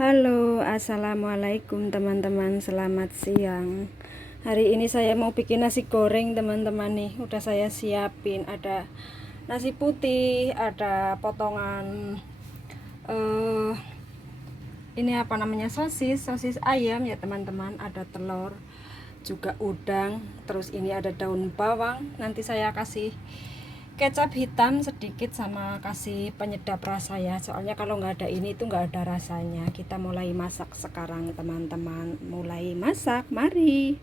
Halo, assalamualaikum teman-teman, selamat siang. Hari ini saya mau bikin nasi goreng teman-teman nih. Udah saya siapin, ada nasi putih, ada potongan ini apa namanya, sosis ayam ya teman-teman, ada telur, juga udang, terus ini ada daun bawang. Nanti saya kasih kecap hitam sedikit sama kasih penyedap rasa ya, soalnya kalau nggak ada ini tuh nggak ada rasanya. Kita mulai masak sekarang teman-teman, mulai masak, mari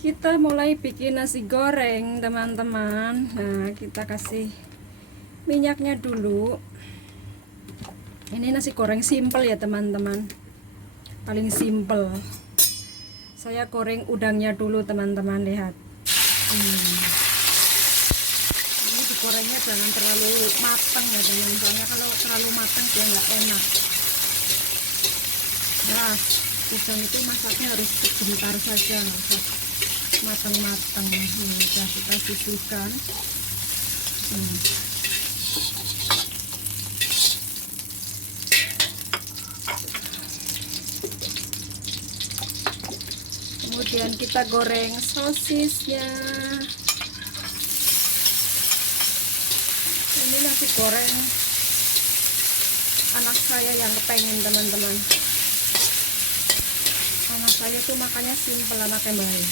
kita mulai bikin nasi goreng teman-teman. Nah, kita kasih minyaknya dulu. Ini nasi goreng simple ya teman-teman, paling simple. Saya goreng udangnya dulu teman-teman, lihat. Gorengnya jangan terlalu matang ya teman, soalnya kalau terlalu matang dia nggak enak. Nah, udang itu masaknya harus sebentar saja, nggak usah matang-matang. Udah kita sisihkan. Kemudian kita goreng sosisnya. Ini nasi goreng anak saya yang kepengen teman-teman. Anak saya tuh makannya simple, anaknya baik.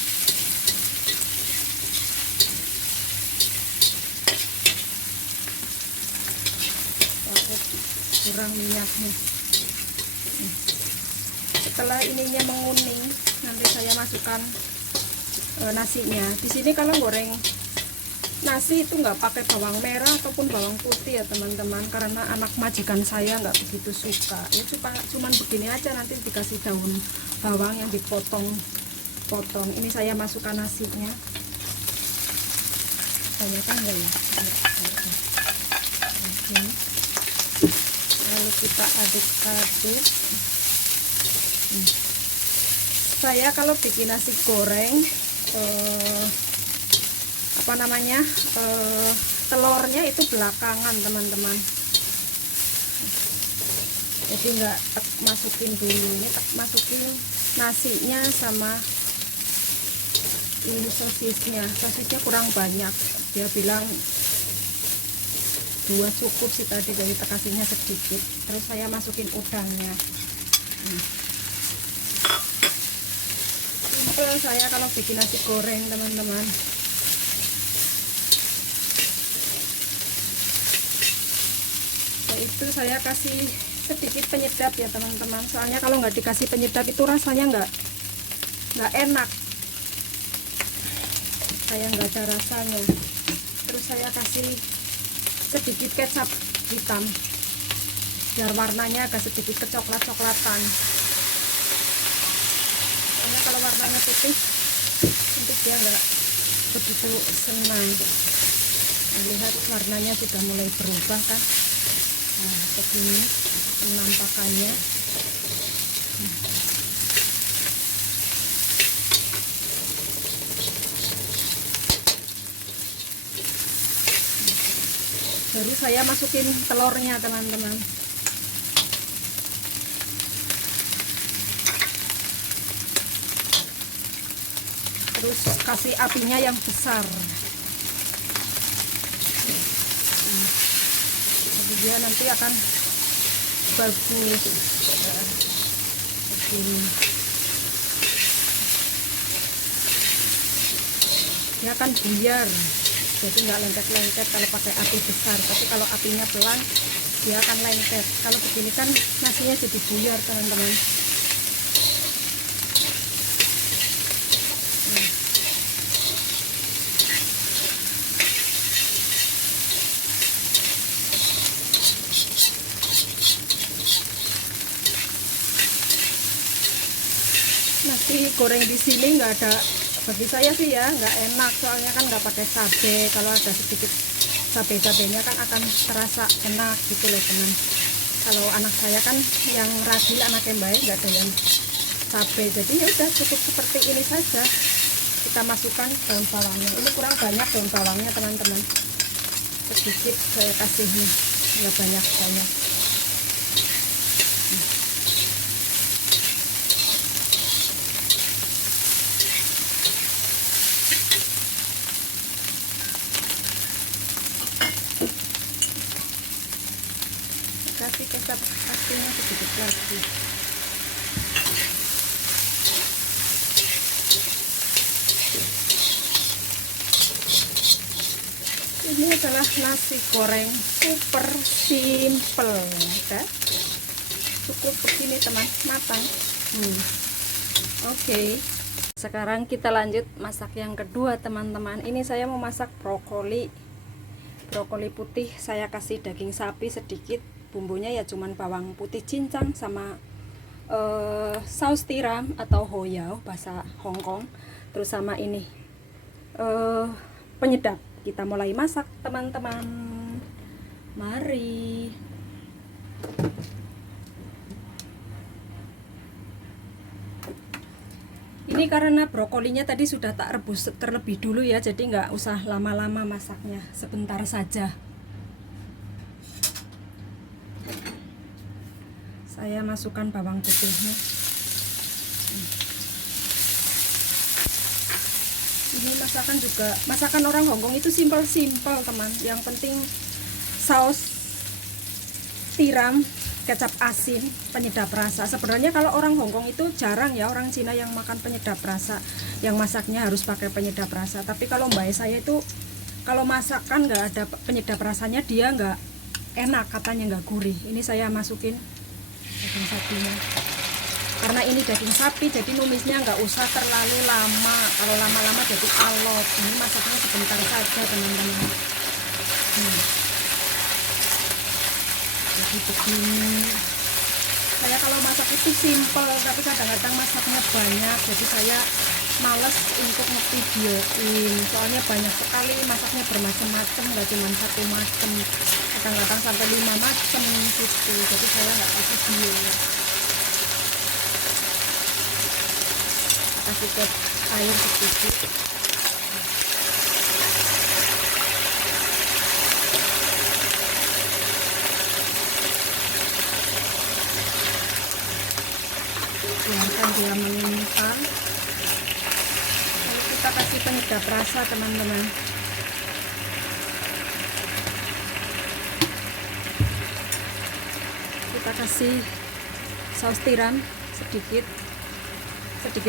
Takut kurang minyaknya. Setelah ininya menguning, nanti saya masukkan nasinya. Di sini kalau goreng nasi itu nggak pakai bawang merah ataupun bawang putih ya teman-teman, karena anak majikan saya nggak begitu suka ya. Cuman begini aja, nanti dikasih daun bawang yang dipotong-potong. Ini saya masukkan nasinya, banyak kan enggak ya? Oke. Lalu kita aduk-aduk. Saya kalau bikin nasi goreng apa namanya, telurnya itu belakangan teman-teman, jadi nggak masukin dulu. Ini masukin nasinya sama ini sosisnya kurang banyak, dia bilang 2 cukup sih tadi, jadi kasihnya sedikit. Terus saya masukin udangnya. Simple saya kalau bikin nasi goreng teman-teman. Itu saya kasih sedikit penyedap ya teman-teman, soalnya kalau nggak dikasih penyedap itu rasanya nggak enak, kayak nggak ada rasanya. Terus saya kasih sedikit kecap hitam biar warnanya agak sedikit kecoklat-coklatan, soalnya kalau warnanya putih nanti dia nggak begitu senang. Nah, lihat warnanya sudah mulai berubah kan. Nah, begini penampakannya. Baru saya masukin telurnya teman-teman. Terus kasih apinya yang besar. Dia nanti akan bagus begini. Dia akan buyar, jadi nggak lengket-lengket kalau pakai api besar, tapi kalau apinya pelan dia akan lengket. Kalau begini kan nasinya jadi buyar teman-teman. Nasi goreng di sini nggak ada, bagi saya sih ya nggak enak, soalnya kan nggak pakai cabai. Kalau ada sedikit cabai-cabainya kan akan terasa enak gitu loh teman. Kalau anak saya kan yang ragil, anak yang baik, nggak ada yang cabai, jadi ya udah cukup seperti ini saja. Kita masukkan daun bawangnya. Ini kurang banyak daun bawangnya teman-teman, sedikit saya kasih nih, nggak banyak-banyak. kecap asinnya sedikit lagi. Ini adalah nasi goreng super simple, ya. Cukup begini teman, matang. Oke. Sekarang kita lanjut masak yang kedua teman-teman. Ini saya mau masak brokoli putih. Saya kasih daging sapi sedikit, bumbunya ya cuman bawang putih cincang sama saus tiram atau hoyao bahasa Hongkong, terus sama ini penyedap. Kita mulai masak teman-teman, mari. Ini karena brokolinya tadi sudah tak rebus terlebih dulu ya, jadi nggak usah lama-lama masaknya, sebentar saja. Saya masukkan bawang putihnya. Ini masakan orang Hongkong itu simple teman. Yang penting saus tiram, kecap asin, penyedap rasa. Sebenarnya kalau orang Hongkong itu jarang ya orang Cina yang makan penyedap rasa, yang masaknya harus pakai penyedap rasa. Tapi kalau mbak saya itu kalau masakan nggak ada penyedap rasanya dia nggak enak, katanya nggak gurih. Ini saya masukin daging sapinya. Karena ini daging sapi, jadi numisnya nggak usah terlalu lama. Kalau lama-lama jadi alot. Ini masaknya sebentar saja teman-teman. Jadi begini. Saya kalau masak itu simple, tapi kadang-kadang masaknya banyak. Jadi saya males untuk ngevideoin. Soalnya banyak sekali masaknya bermacam-macam, nggak cuma satu macam. Kadang-kadang sampai 5 macam gitu. Jadi saya nggak kasih video. Kasih ke air sedikit. Biarkan dia menyimpang. Lalu kita kasih penyedap rasa teman-teman. Kita kasih saus tiram sedikit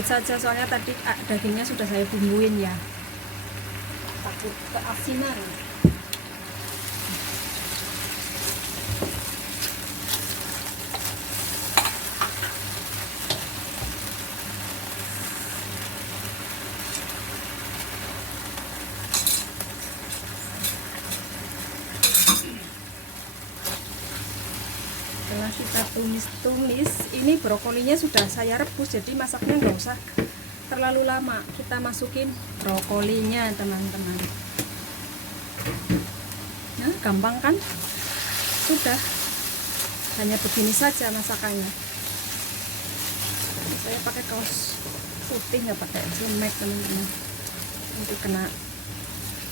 saja, soalnya tadi dagingnya sudah saya bumbuin ya, takut keasinan. Setelah kita tumis-tumis, ini brokolinya sudah saya rebus, jadi masaknya nggak usah terlalu lama. Kita masukin brokolinya teman-teman. Nah, gampang kan? Sudah, hanya begini saja masakannya. Saya pakai kaos putih, nggak pakai lemek teman-teman, nanti kena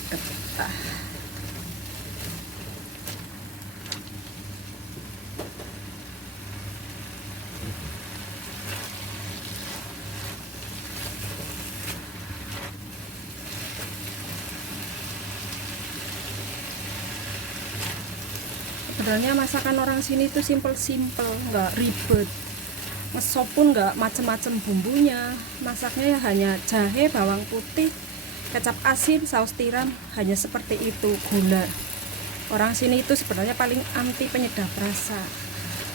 getah. Sebenarnya masakan orang sini itu simple, nggak ribet. Ngesop pun nggak macem-macem bumbunya. Masaknya ya hanya jahe, bawang putih, kecap asin, saus tiram, hanya seperti itu. Gula. Orang sini itu sebenarnya paling anti penyedap rasa.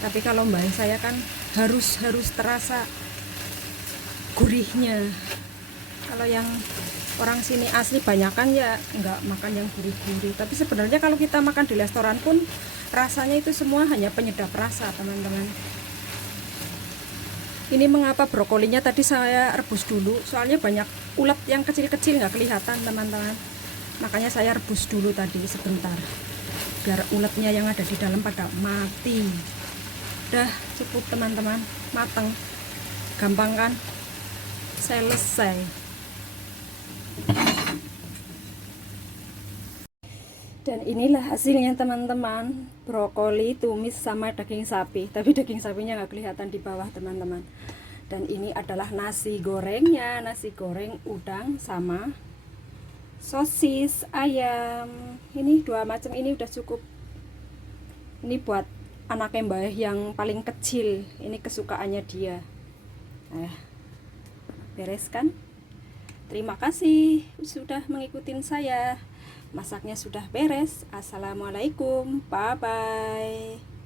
Tapi kalau mbak saya kan harus terasa gurihnya. Kalau yang orang sini asli banyakan ya nggak makan yang gurih-gurih. Tapi sebenarnya kalau kita makan di restoran pun rasanya itu semua hanya penyedap rasa teman-teman. Ini mengapa brokolinya tadi saya rebus dulu, soalnya banyak ulat yang kecil-kecil nggak kelihatan teman-teman. Makanya saya rebus dulu tadi sebentar, biar ulatnya yang ada di dalam pada mati. Udah cukup teman-teman, mateng, gampang kan? Selesai. Dan inilah hasilnya teman-teman, brokoli tumis sama daging sapi. Tapi daging sapinya nggak kelihatan di bawah teman-teman. Dan ini adalah nasi gorengnya, nasi goreng udang sama sosis ayam. Ini 2 macam ini udah cukup. Ini buat anaknya Mbah yang paling kecil. Ini kesukaannya dia. Nah, beres kan? Terima kasih sudah mengikuti saya. Masaknya sudah beres. Assalamualaikum. Bye bye.